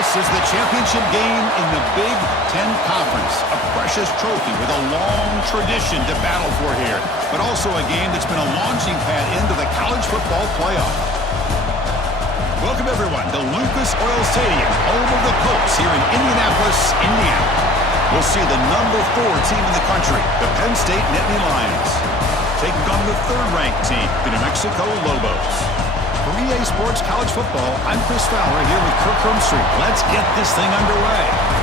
This is the championship game in the Big Ten Conference. A precious trophy with a long tradition to battle for here, but also a game that's been a launching pad into the college football playoff. Welcome, everyone, to Lucas Oil Stadium, home of the Colts here in Indianapolis, Indiana. We'll see the number 4 team in the country, the Penn State Nittany Lions, taking on the 3rd-ranked team, the New Mexico Lobos. For EA Sports College Football, I'm Chris Fowler here with Kirk Hermstreet. Let's get this thing underway.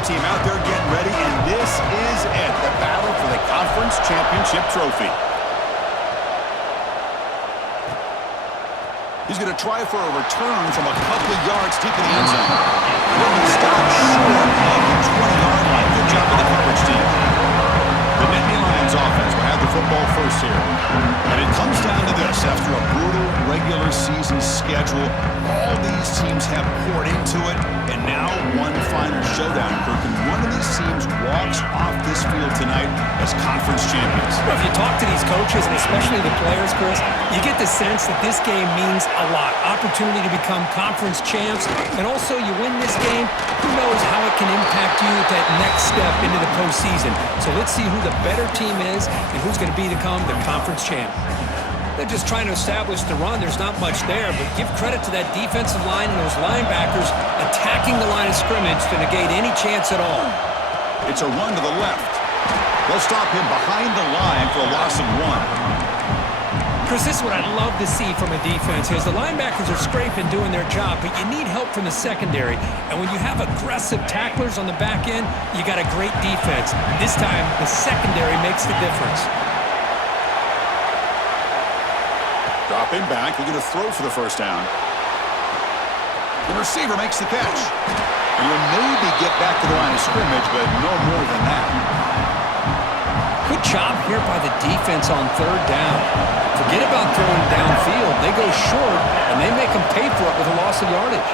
Team out there getting ready, and this is it, the battle for the conference championship trophy. He's going to try for a return from a couple of yards deep in the end zone. He'll be stopped short of the 20-yard line. Good job of the coverage team. The Nittany Lions offense will have the football first here. And it comes down to this. After a brutal regular season schedule, all these teams have poured into it, and now one final showdown, Kirk, and one of these teams walks off this field tonight as conference champions. Well, if you talk to these coaches, and especially the players, Chris, you get the sense that this game means a lot. Opportunity to become conference champs, and also you win this game, who knows how it can impact you at that next step into the postseason. So let's see who the better team is and who's going to become the conference champ. They're just trying to establish the run. There's not much there, but give credit to that defensive line and those linebackers attacking the line of scrimmage to negate any chance at all. It's a run to the left. They'll stop him behind the line for a loss of 1. Chris, this is what I'd love to see from a defense is the linebackers are scraping, doing their job, but you need help from the secondary. And when you have aggressive tacklers on the back end, you got a great defense. This time, the secondary makes the difference. Dropping back, looking to throw for the first down. The receiver makes the catch. And he'll maybe get back to the line of scrimmage, but no more than that. Good job here by the defense on 3rd down. Forget about throwing downfield. They go short, and they make them pay for it with a loss of yardage.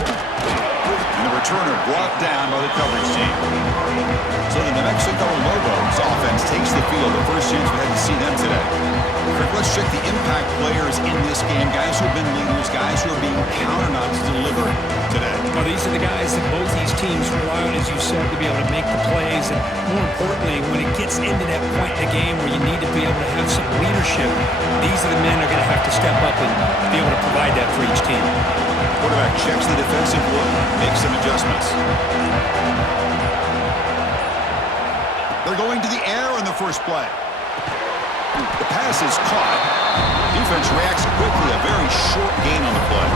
And the returner brought down by the coverage team. So the New Mexico Lobos offense takes the field. The first chance we had to see them today. Kirk, let's check the impact players in this game. Guys who have been leaders, guys who are being counted on to deliver today. Well, these are the guys that both these teams rely on, as you said, to be able to make the plays. And more importantly, when it gets into that point in the game where you need to be able to have some leadership, these are the men that are going to have to step up and be able to provide that for each team. Quarterback checks the defensive look, makes some adjustments. They're going to the air on the first play. The pass is caught. Defense reacts quickly. A very short gain on the play.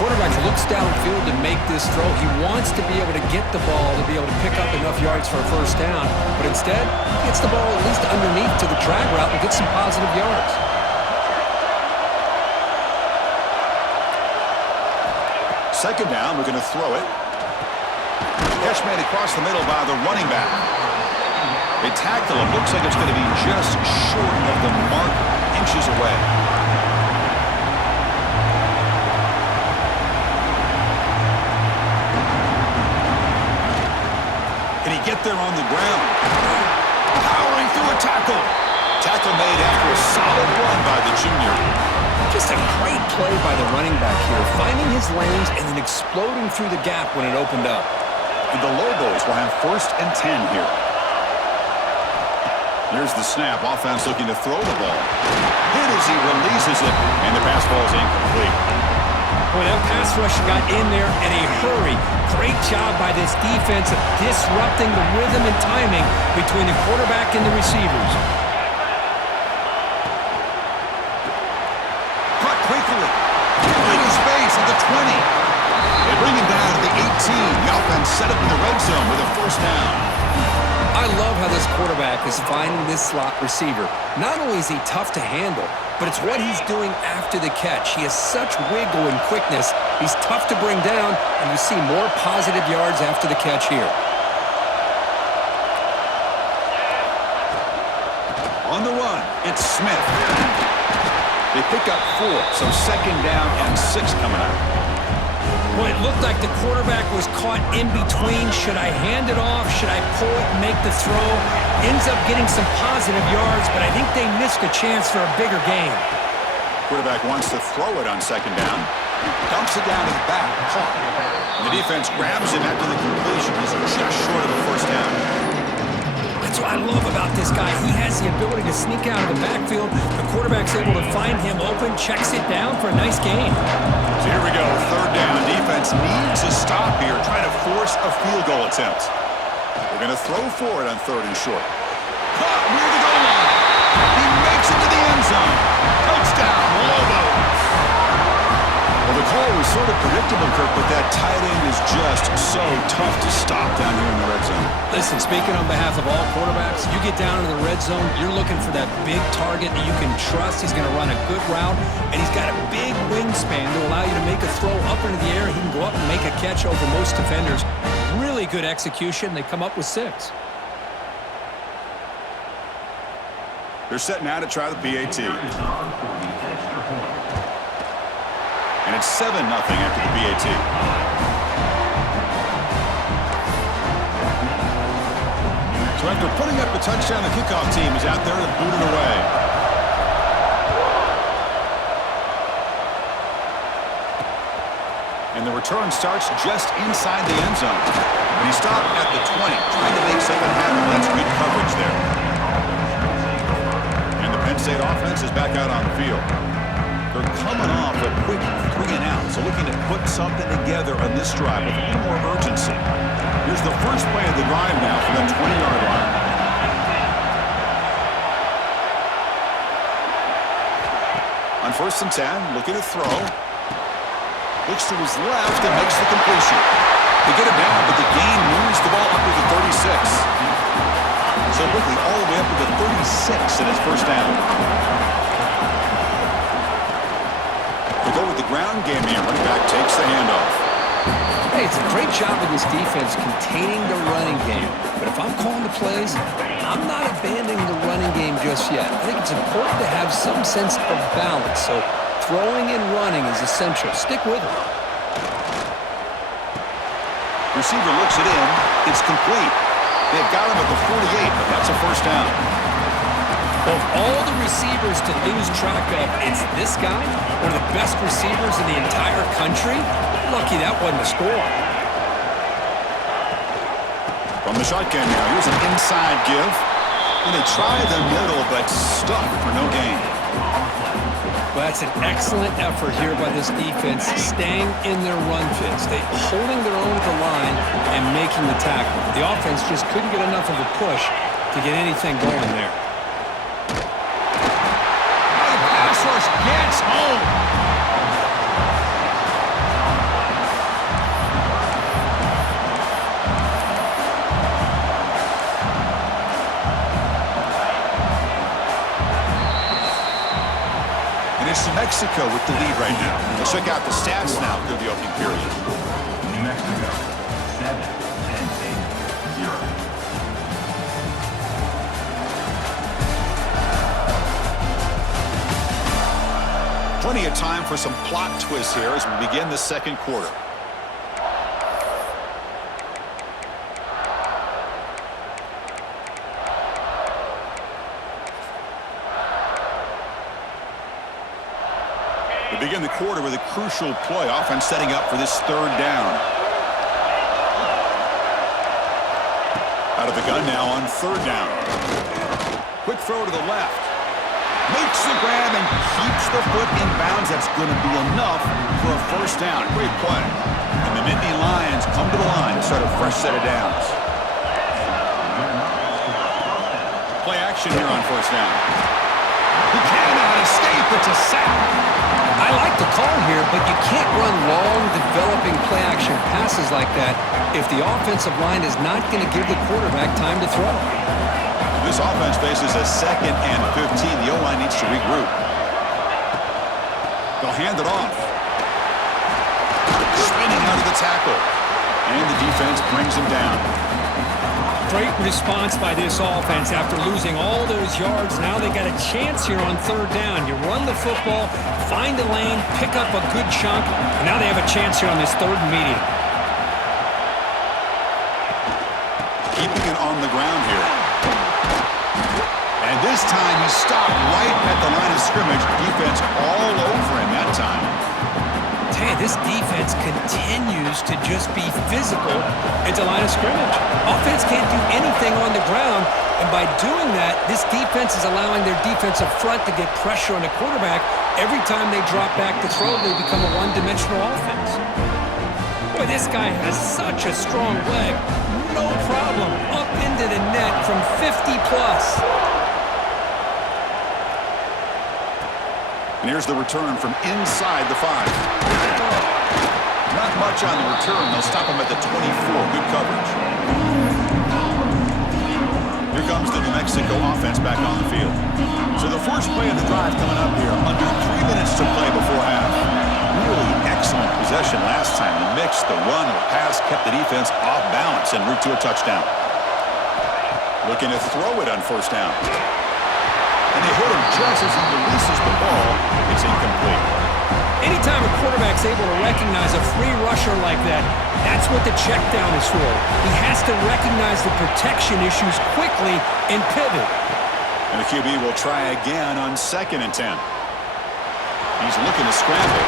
Quarterback looks downfield to make this throw. He wants to be able to get the ball to be able to pick up enough yards for a first down. But instead, he gets the ball at least underneath to the drag route and gets some positive yards. Second down, we're going to throw it. Catch made across the middle by the running back. They tackle him. Looks like it's going to be just short of the mark, inches away. Can he get there on the ground? Powering through a tackle. Tackle made after a solid run by the junior. Just a great play by the running back here, finding his lanes and then exploding through the gap when it opened up. And the Lobos will have 1st and 10 here. Here's the snap. Offense looking to throw the ball. Hit as he releases it, and the pass ball is incomplete. Boy, that pass rush got in there in a hurry. Great job by this defense of disrupting the rhythm and timing between the quarterback and the receivers. Cut quickly. Into space at the 20. They bring him down to the The offense set up in the red zone with a first down. I love how this quarterback is finding this slot receiver. Not only is he tough to handle, but it's what he's doing after the catch. He has such wiggle and quickness. He's tough to bring down, and you see more positive yards after the catch here. On the run, it's Smith. They pick up 4, so second down and 6 coming up. Well, it looked like the quarterback was caught in between. Should I hand it off? Should I pull it and make the throw? Ends up getting some positive yards, but I think they missed a chance for a bigger gain. Quarterback wants to throw it on second down. Dumps it down to the back. Caught. The defense grabs him after the completion. He's just short of a first down. That's what I love about this guy. He has the ability to sneak out of the backfield. The quarterback's able to find him open, checks it down for a nice gain. So here we go, third down. Defense needs a stop here, trying to force a field goal attempt. They're going to throw for it on third and short. Caught near the goal line. He makes it to the end zone. Touchdown, Lobos. Well, the call was sort of predictable, Kirk, but that tight end is just so tough to stop down here in the red zone. Listen, speaking on behalf of all quarterbacks, you get down in the red zone, you're looking for that big target that you can trust. He's going to run a good route, and he's got a big wingspan to allow you to make a throw up into the air. He can go up and make a catch over most defenders. Really good execution. They come up with 6. They're setting out to try the PAT. And it's 7-0 after the PAT. So after putting up a touchdown, the kickoff team is out there to boot it away. And the return starts just inside the end zone. But he stopped at the 20, trying to make something happen. That's good coverage there. And the Penn State offense is back out on the field. They're coming off a quick 3 and out, so looking to put something together on this drive with a little more urgency. Here's the first play of the drive now from that 20-yard line. On first and 10, looking to throw. Looks to his left and makes the completion. They get it down, but the gain moves the ball up to the 36. So quickly all the way up to the 36 in his first down. They go with the ground game here. Running back takes the handoff. Hey, it's a great job of this defense containing the running game. But if I'm calling the plays, I'm not abandoning the running game just yet. I think it's important to have some sense of balance. So throwing and running is essential. Stick with it. Receiver looks it in. It's complete. They've got him at the 48, but that's a first down. Of all the receivers to lose track of, it's this guy, one of the best receivers in the entire country. Lucky that wasn't a score. From the shotgun now, here's an inside give. And they try the middle, but stuck for no gain. Well, that's an excellent effort here by this defense, staying in their run fits. They holding their own at the line and making the tackle. The offense just couldn't get enough of a push to get anything going there. Gets home. And it's New Mexico with the lead right now. Let's check out the stats now through the opening period. New Mexico, 7, Penn State, 0. Plenty of time for some plot twists here as we begin the second quarter. We begin the quarter with a crucial play. Offense setting up for this third down. Out of the gun now on third down. Quick throw to the left. Makes the grab and keeps the foot in bounds. That's going to be enough for a first down. Great play. And the Nittany Lions come to the line to start a fresh set of downs. Play action here on first down. He cannot escape. It's a sack. I like the call here, but you can't run long, developing play-action passes like that if the offensive line is not going to give the quarterback time to throw. This offense faces a 2nd and 15. The O-line needs to regroup. They'll hand it off. Spinning out of the tackle. And the defense brings him down. Great response by this offense after losing all those yards. Now they got a chance here on 3rd down. You run the football, find a lane, pick up a good chunk, and now they have a chance here on this 3rd and medium. Keeping it on the ground here. And this time he stopped right at the line of scrimmage. Defense all over him that time. Hey, this defense continues to just be physical at the line of scrimmage. Offense can't do anything on the ground, and by doing that, this defense is allowing their defensive front to get pressure on the quarterback. Every time they drop back to throw, they become a one-dimensional offense. Boy, this guy has such a strong leg. No problem. Up into the net from 50-plus. And here's the return from inside the 5. Not much on the return. They'll stop him at the 24. Good coverage. Here comes the New Mexico offense back on the field. So the first play of the drive coming up here. Under 3 minutes to play before half. Really excellent possession last time. The mix, the run, the pass kept the defense off balance en route to a touchdown. Looking to throw it on 1st down. And they hit him just as he releases the ball. It's incomplete. Anytime a quarterback's able to recognize a free rusher like that, that's what the check down is for. He has to recognize the protection issues quickly and pivot. And the QB will try again on 2nd and 10. He's looking to scramble.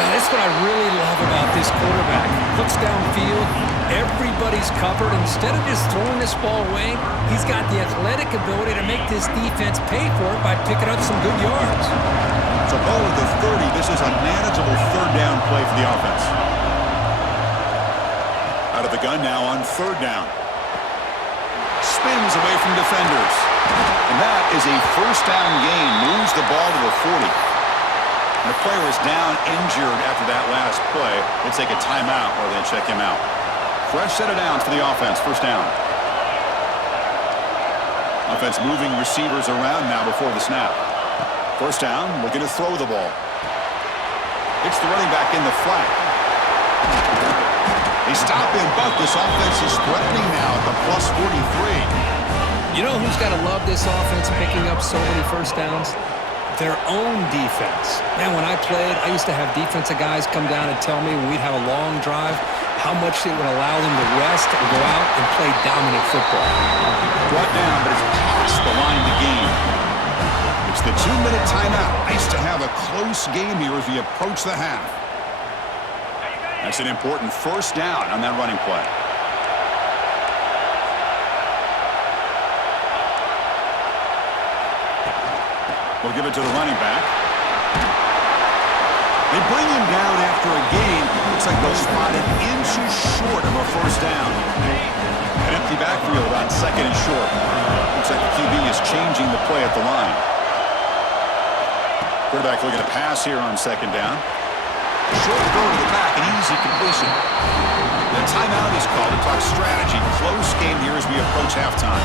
That's what I really love about this quarterback. Looks downfield, everybody's covered. Instead of just throwing this ball away, he's got the athletic ability to make this defense pay for it by picking up some good yards. So ball at the 30. This is a manageable 3rd down play for the offense. Out of the gun now on 3rd down. Spins away from defenders. And that is a 1st down gain. Moves the ball to the 40. And the player is down injured after that last play. We'll take a timeout while they check him out. Fresh set of downs for the offense. 1st down. Offense moving receivers around now before the snap. 1st down, looking to throw the ball. It's the running back in the flat. They stop him, but this offense is threatening now at the plus 43. You know who's got to love this offense picking up so many 1st downs? Their own defense. Man, when I played, I used to have defensive guys come down and tell me when we'd have a long drive how much it would allow them to rest and go out and play dominant football. Brought down, but it's past the line to gain. It's the 2-minute timeout. Nice to have a close game here as we approach the half. That's an important 1st down on that running play. We'll give it to the running back. They bring him down after a gain. Looks like they'll spot it inches short of a 1st down. An empty backfield on 2nd and short. Looks like the QB is changing the play at the line. Quarterback looking to pass here on 2nd down. Short throw to the back, an easy completion. The timeout is called to talk strategy. Close game here as we approach halftime.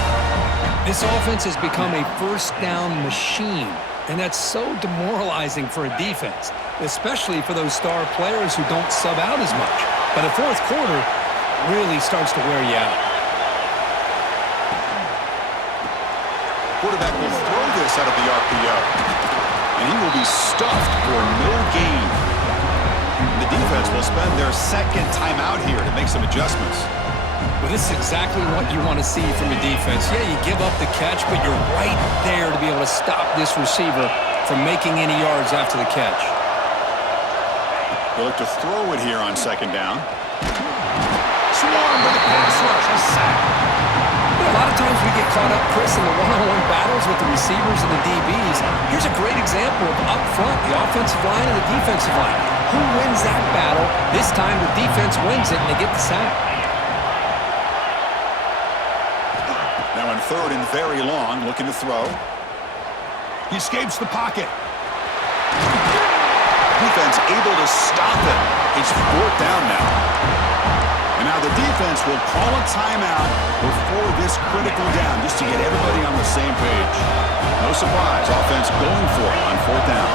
This offense has become a 1st down machine, and that's so demoralizing for a defense, especially for those star players who don't sub out as much. By the 4th quarter, really starts to wear you out. Quarterback will throw this out of the RPO, and he will be stuffed for no gain. The defense will spend their 2nd timeout here to make some adjustments. Well, this is exactly what you want to see from a defense. Yeah, you give up the catch, but you're right there to be able to stop this receiver from making any yards after the catch. They look to throw it here on 2nd down. Swarm with the pass rush. A sack. A lot of times we get caught up, Chris, in the one-on-one battles with the receivers and the DBs. Here's a great example of up front, the offensive line and the defensive line. Who wins that battle? This time the defense wins it and they get the sack. Now in 3rd and very long, looking to throw. He escapes the pocket. defense able to stop it. It's fourth down now. And now the defense will call a timeout before this critical down just to get everybody on the same page. No surprise, offense going for it on fourth down.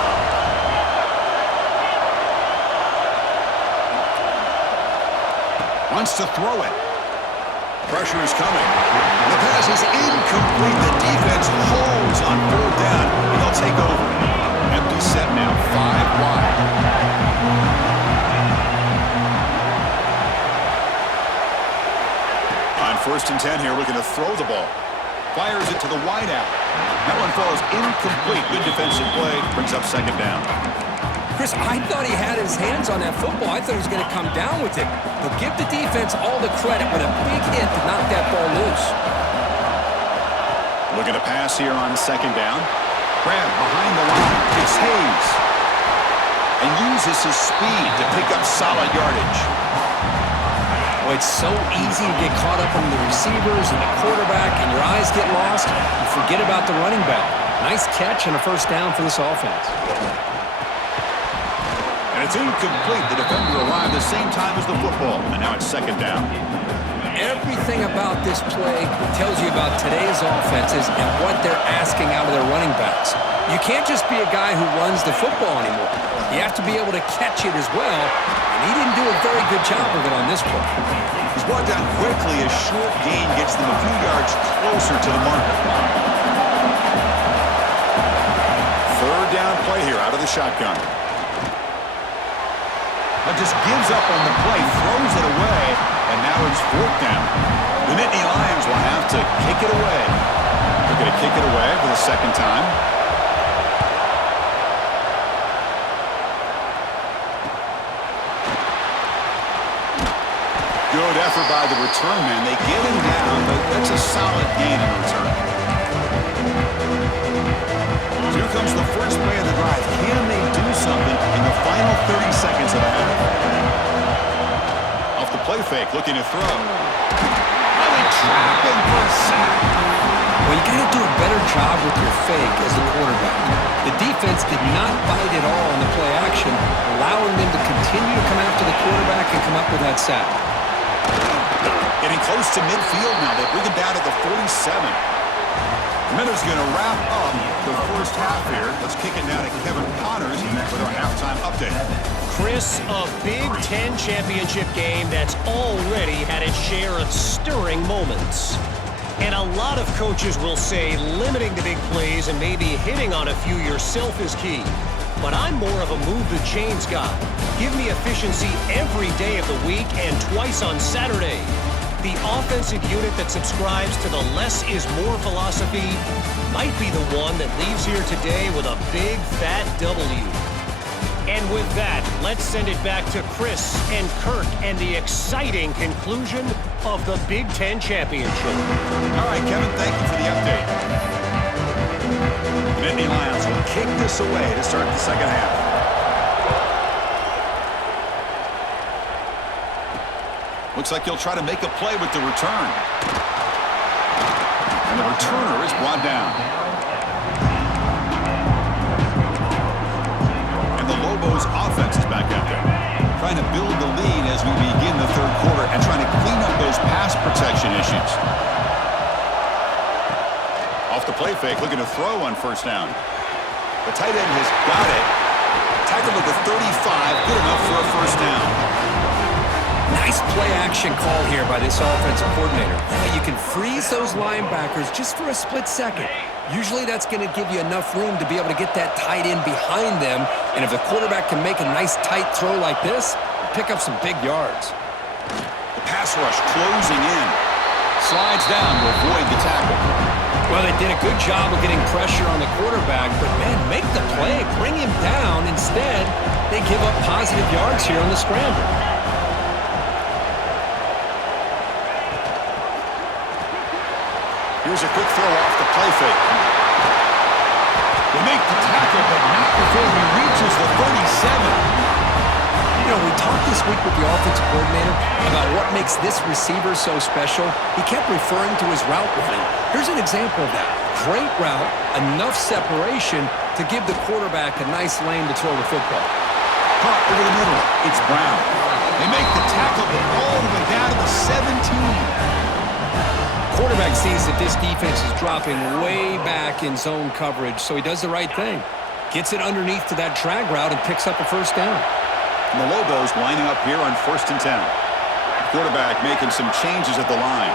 Wants to throw it. Pressure is coming. The pass is incomplete. The defense holds on fourth down, and they'll take over. Empty set now, 5 wide. On 1st and 10 here, looking to throw the ball. Fires it to the wide out. That one falls incomplete. Good defensive play. Brings up 2nd down. Chris, I thought he had his hands on that football. I thought he was going to come down with it. But give the defense all the credit with a big hit to knock that ball loose. Looking to pass here on 2nd down. Grab behind the line. It's Hayes. And uses his speed to pick up solid yardage. Well, it's so easy to get caught up on the receivers and the quarterback, and your eyes get lost. You forget about the running back. Nice catch and a 1st down for this offense. And it's incomplete. The defender arrived the same time as the football. And now it's 2nd down. Everything about this play tells you about today's offenses and what they're asking out of their running backs. You can't just be a guy who runs the football anymore. You have to be able to catch it as well, and he didn't do a very good job of it on this play. He's brought down quickly. A short gain gets them a few yards closer to the marker. 3rd down play here out of the shotgun. But just gives up on the play, throws it away, and now it's 4th down. The Nittany Lions will have to kick it away. They're going to kick it away for the 2nd time. Good effort by the return man. They get him down, but that's a solid gain in return. So here comes the first play of the drive. Can they do something in the final 30 seconds of the half? Off the play fake, looking to throw. Oh, they trap him for a sack. Well, you got to do a better job with your fake as the quarterback. The defense did not bite at all on the play action, allowing them to continue to come after the quarterback and come up with that sack. Getting close to midfield now. They bring him down to the 47. Miller's going to wrap up the first half here. Let's kick it now to Kevin Connors with our halftime update. Chris, a Big Ten championship game that's already had its share of stirring moments. And a lot of coaches will say limiting the big plays and maybe hitting on a few yourself is key. But I'm more of a move the chains guy. Give me efficiency every day of the week and twice on Saturday. The offensive unit that subscribes to the less is more philosophy might be the one that leaves here today with a big fat W. And with that, let's send it back to Chris and Kirk and the exciting conclusion of the Big Ten Championship. All right, Kevin, thank you for the update. The Nittany Lions will kick this away to start the 2nd half. Looks like he'll try to make a play with the return. And the returner is brought down. And the Lobos offense is back out there. Trying to build the lead as we begin the 3rd quarter and trying to clean up those pass protection issues. Off the play fake, looking to throw on 1st down. The tight end has got it. Tackled at the 35, good enough for a 1st down. Nice play-action call here by this offensive coordinator. Now you can freeze those linebackers just for a split second. Usually that's going to give you enough room to be able to get that tight end behind them. And if the quarterback can make a nice tight throw like this, pick up some big yards. The pass rush closing in. Slides down to avoid the tackle. Well, they did a good job of getting pressure on the quarterback, but, man, make the play. Bring him down. Instead, they give up positive yards here on the scramble. Here's a quick throw off the play fake. They make the tackle, but not before he reaches the 37. You know, we talked this week with the offensive coordinator about what makes this receiver so special. He kept referring to his route running. Here's an example of that. Great route, enough separation to give the quarterback a nice lane to throw the football. caught over the middle. It's Brown. They make the tackle, but all the way down to the 17. Quarterback sees that this defense is dropping way back in zone coverage, so he does the right thing. Gets it underneath to that drag route and picks up a first down. And the Lobos lining up here on 1st and 10. Quarterback making some changes at the line.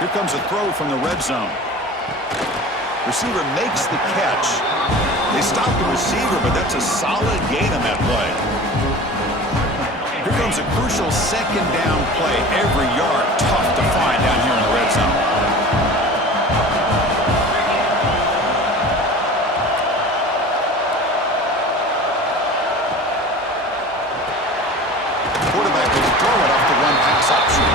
Here comes a throw from the red zone. Receiver makes the catch. They stop the receiver, but that's a solid gain on that play. Here comes a crucial second down play. Every yard tough to find down here in the red zone. Quarterback will throw it off the run pass option.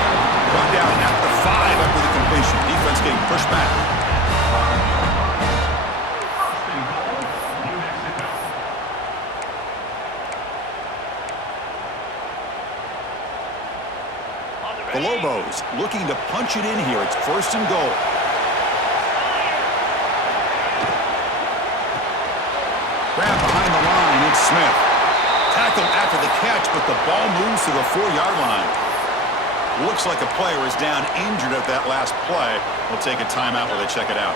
Run down at the 5 after the completion. Defense getting pushed back. The Lobos looking to punch it in here. It's 1st and goal. Grab behind the line. It's Smith. Tackle after the catch, but the ball moves to the 4-yard line. Looks like a player is down injured at that last play. We'll take a timeout while they check it out.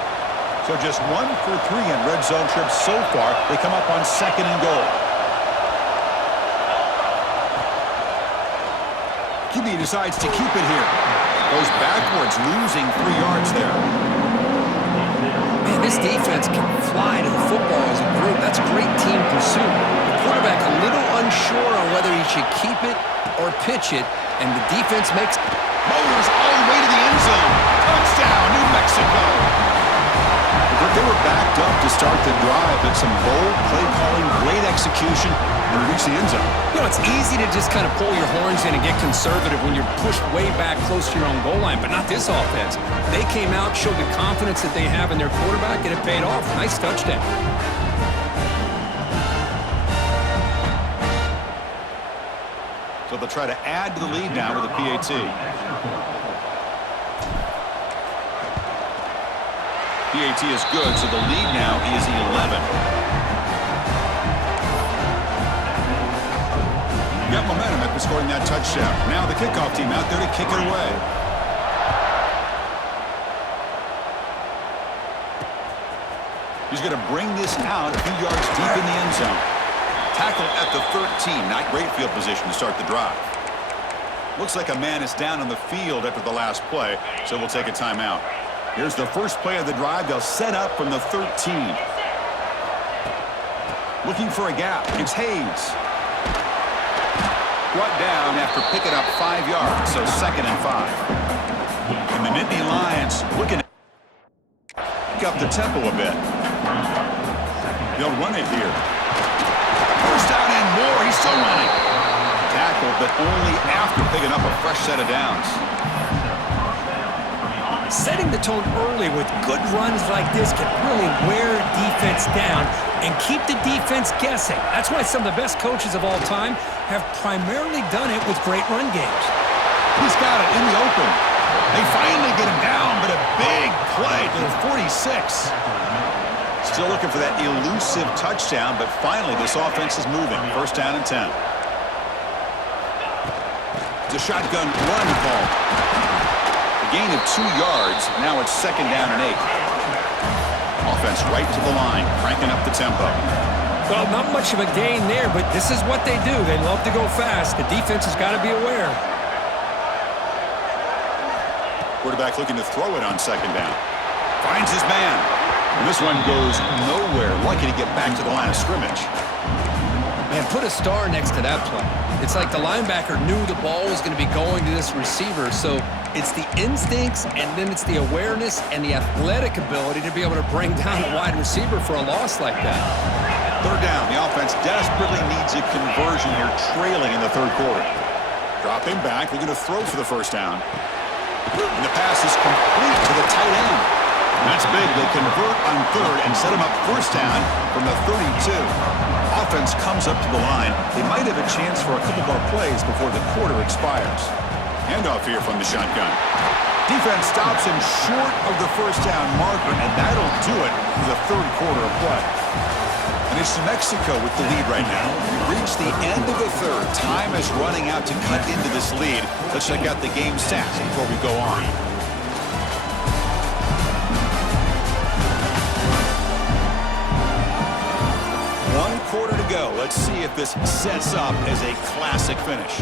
So just 1 for 3 in red zone trips so far. They come up on 2nd and goal. QB decides to keep it here. Goes backwards, losing 3 yards there. Man, this defense can fly to the football as a group. That's great team pursuit. The quarterback a little unsure on whether he should keep it or pitch it, and the defense makes Motors all the way to the end zone. Touchdown, New Mexico. They were backed up to start the drive, but some bold play calling, great execution, and reach the end zone. You know, it's easy to just kind of pull your horns in and get conservative when you're pushed way back close to your own goal line, but not this offense. They came out, showed the confidence that they have in their quarterback, and it paid off. Nice touchdown. So they'll try to add to the lead now with a PAT. PAT is good, so the lead now is 11. Got momentum after scoring that touchdown. Now the kickoff team out there to kick it away. He's going to bring this out a few yards deep in the end zone. Tackle at the 13. Not great field position to start the drive. Looks like a man is down on the field after the last play, so we'll take a timeout. Here's the first play of the drive. They'll set up from the 13. Looking for a gap. It's Hayes. Brought down after picking up 5 yards, so 2nd and 5. And the Nittany Lions looking to pick up the tempo a bit. They'll run it here. First down and more. He's still running. Tackled, but only after picking up a fresh set of downs. Setting the tone early with good runs like this can really wear defense down and keep the defense guessing. That's why some of the best coaches of all time have primarily done it with great run games. He's got it in the open. They finally get him down, but a big play to the 46. Still looking for that elusive touchdown, but finally this offense is moving. 1st down and 10. It's a shotgun run call. Gain of 2 yards. Now it's 2nd down and 8. Offense right to the line, cranking up the tempo. Well, not much of a gain there, but this is what they do. They love to go fast. The defense has got to be aware. Quarterback looking to throw it on 2nd down. Finds his man. And this one goes nowhere. Lucky to get back to the line of scrimmage. Man, put a star next to that play. It's like the linebacker knew the ball was going to be going to this receiver, so it's the instincts and then it's the awareness and the athletic ability to be able to bring down a wide receiver for a loss like that. 3rd down. The offense desperately needs a conversion here, trailing in the 3rd quarter. Dropping back, looking to throw for the 1st down. And the pass is complete to the tight end. And that's big. They convert on 3rd and set him up 1st down from the 32. Offense comes up to the line. They might have a chance for a couple more plays before the quarter expires. Handoff here from the shotgun. Defense stops him short of the 1st down marker, and that'll do it for the 3rd quarter of play. And it's New Mexico with the lead right now. We've reached the end of the third. Time is running out to cut into this lead. Let's check out the game stats before we go on. One quarter to go. Let's see if this sets up as a classic finish.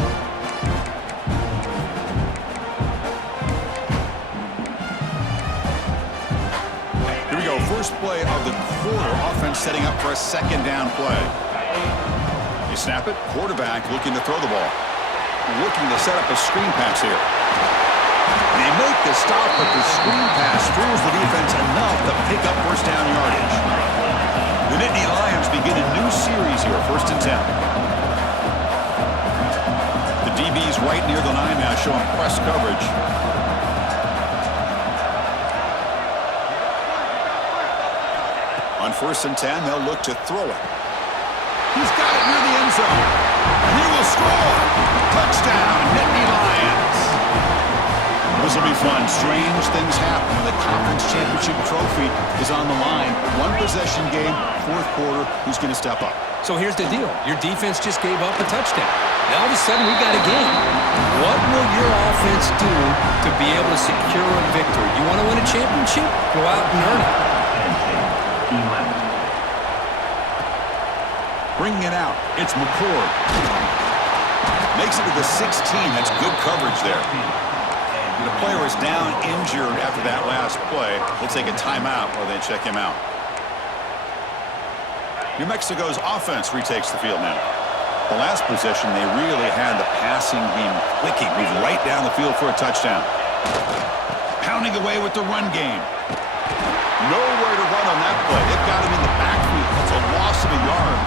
Here we go. First play of the quarter. Offense setting up for a second down play. You snap it. Quarterback looking to throw the ball. Looking to set up a screen pass here. They make the stop, but the screen pass fools the defense enough to pick up first down yardage. The Nittany Lions begin a new series here, 1st and 10. The DB's right near the line now, showing press coverage. On 1st and 10, they'll look to throw it. He's got it near the end zone. And he will score. Touchdown, Nittany Lions. This will be fun. Strange things happen when the conference championship trophy is on the line. One possession game, 4th quarter. Who's going to step up? So here's the deal. Your defense just gave up a touchdown. Now all of a sudden we got a game. What will your offense do to be able to secure a victory? You want to win a championship? Go out and earn it. Bringing it out. It's McCord. Makes it to the 16. That's good coverage there. The player is down injured after that last play. They'll take a timeout while they check him out. New Mexico's offense retakes the field now. The last possession, they really had the passing game clicking. Moved right down the field for a touchdown. Pounding away with the run game. Nowhere to run on that play. They've got him in the backfield. It's a loss of a yard.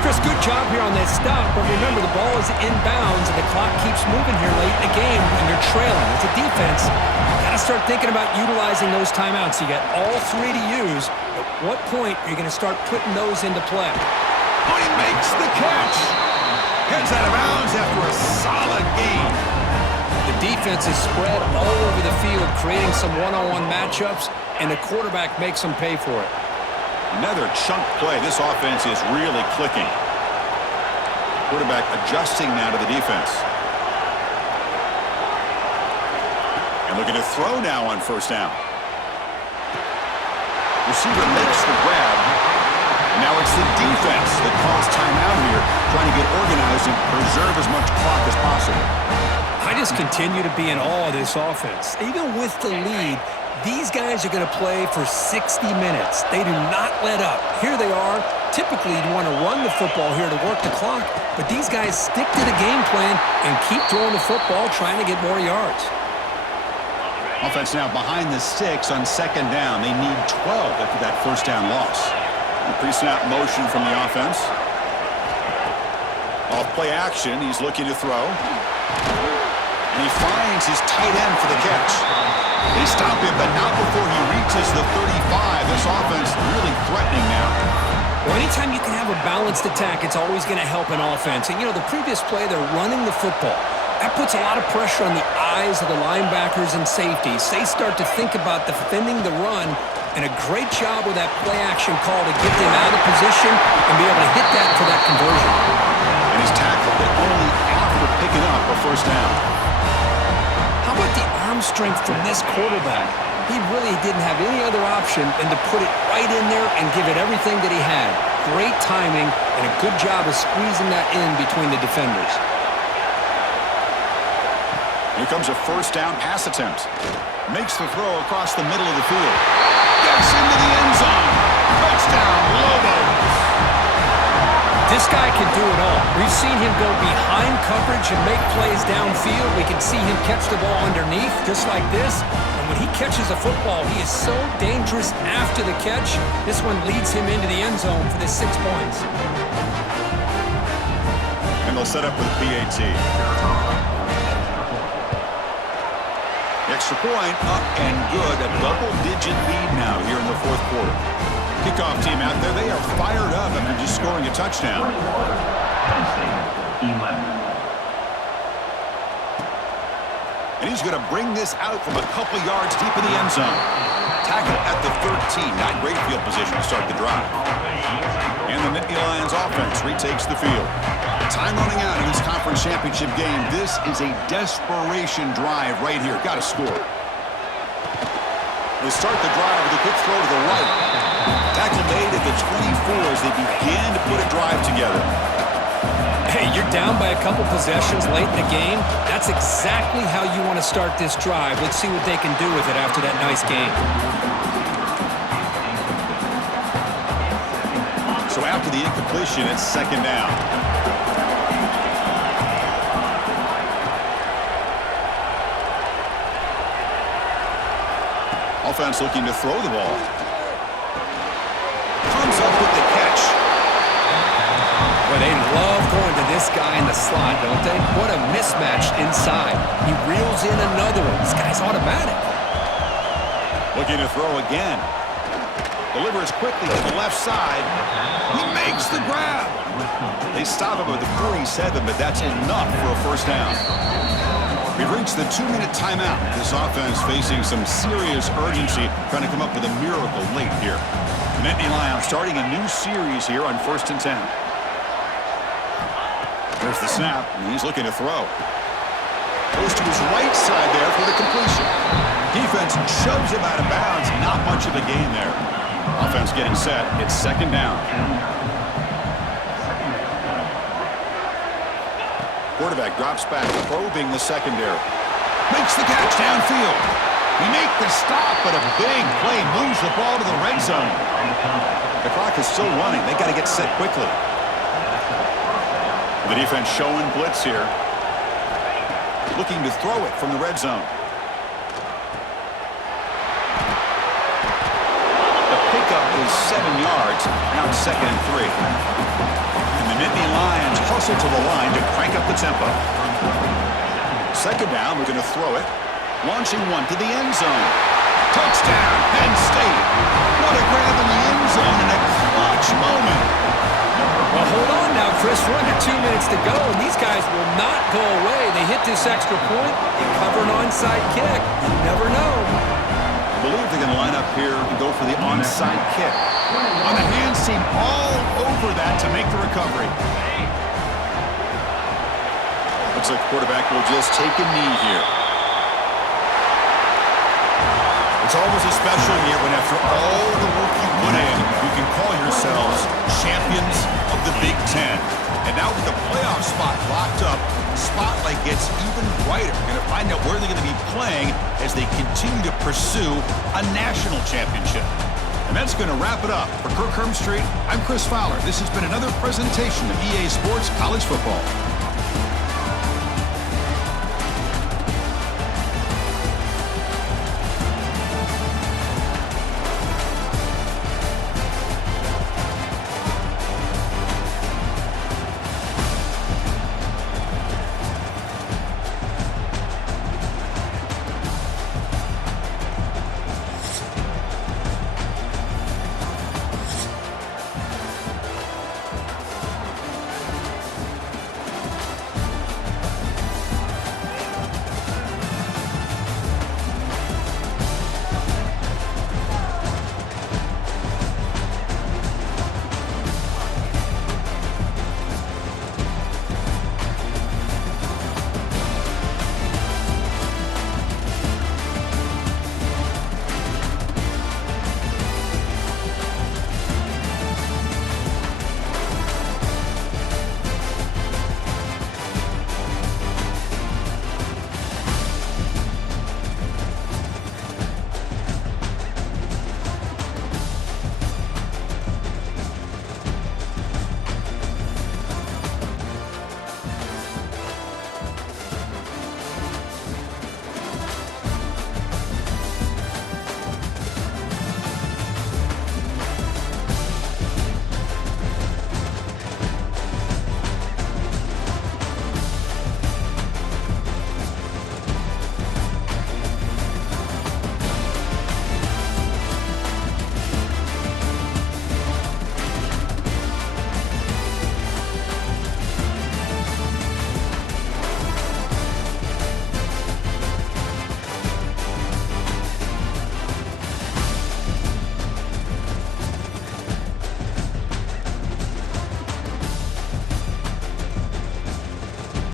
Chris, good job here on that stop, but remember the ball is inbounds and the clock keeps moving here late in the game and you're trailing. As a defense, you got to start thinking about utilizing those timeouts. You got all 3 to use. At what point are you going to start putting those into play? Oh, he makes the catch. Heads out of bounds after a solid game. The defense is spread all over the field, creating some one-on-one matchups, and the quarterback makes them pay for it. Another chunk play. This offense is really clicking. Quarterback adjusting now to the defense. And looking to throw now on 1st down. Receiver makes the grab. And now it's the defense that calls timeout here, trying to get organized and preserve as much clock as possible. I just continue to be in awe of this offense. Even with the lead, these guys are going to play for 60 minutes. They do not let up. Here they are. Typically, you want to run the football here to work the clock, but these guys stick to the game plan and keep throwing the football, trying to get more yards. Offense now behind the 6 on 2nd down. They need 12 after that 1st down loss. A pre-snap motion from the offense. Off play action. He's looking to throw. And he finds his tight end for the catch. They stop him, but not before he reaches the 35. This offense really threatening now. Well, anytime you can have a balanced attack, it's always going to help an offense. And, you know, the previous play, they're running the football. That puts a lot of pressure on the eyes of the linebackers and safeties. They start to think about defending the run, and a great job with that play-action call to get them out of position and be able to hit that for that conversion. And he's tackled it only after picking up a 1st down. How about the arm strength from this quarterback? He really didn't have any other option than to put it right in there and give it everything that he had. Great timing and a good job of squeezing that in between the defenders. Here comes a 1st down pass attempt. Makes the throw across the middle of the field. Gets into the end zone. Touchdown, Lobos. This guy can do it all. We've seen him go behind coverage and make plays downfield. We can see him catch the ball underneath, just like this. And when he catches a football, he is so dangerous after the catch. This one leads him into the end zone for the 6 points. And they'll set up with a PAT. Extra point, up and good. A double-digit lead now here in the 4th quarter. Kickoff team out there, they are fired up after just scoring a touchdown. And he's going to bring this out from a couple yards deep in the end zone. Tackle at the 13. Not great field position to start the drive. And the Nittany Lions offense retakes the field. Time running out in this conference championship game. This is a desperation drive right here. Got to score. They start the drive with a quick throw to the right. Tackle made at the 24 as they begin to put a drive together. Hey, you're down by a couple possessions late in the game. That's exactly how you want to start this drive. Let's see what they can do with it after that nice game. So after the incompletion, it's second down. Offense looking to throw the ball. Comes up with the catch. Well, they love going to this guy in the slot, don't they? What a mismatch inside. He reels in another one. This guy's automatic. Looking to throw again. Delivers quickly to the left side. He makes the grab. They stop him at the 47, but that's enough for a first down. We've reached the 2-minute timeout. This offense facing some serious urgency, trying to come up with a miracle late here. The Nittany Lions starting a new series here on 1st and 10. There's the snap, and he's looking to throw. Goes to his right side there for the completion. Defense shoves him out of bounds. Not much of a gain there. Offense getting set. It's second down. Quarterback drops back, probing the secondary. Makes the catch downfield. He makes the stop, but a big play moves the ball to the red zone. The clock is still running. They got to get set quickly. The defense showing blitz here. Looking to throw it from the red zone. The pickup is 7 yards. Now it's 2nd and 3. The Nittany Lions hustle to the line to crank up the tempo. Second down, we're going to throw it. Launching one to the end zone. Touchdown, Penn State. What a grab in the end zone in a clutch moment. Well, hold on now, Chris. We're under 2 minutes to go, and these guys will not go away. They hit this extra point. They cover an onside kick. You never know. I believe they're going to line up here and go for the onside kick. On the hands team all over that to make the recovery. Looks like the quarterback will just take a knee here. It's always a special year when after all the work you put in, you can call yourselves champions of the Big Ten. And now with the playoff spot locked up, the spotlight gets even brighter. We're going to find out where they're going to be playing as they continue to pursue a national championship. And that's going to wrap it up. For Kirk Hermstreet, I'm Chris Fowler. This has been another presentation of EA Sports College Football.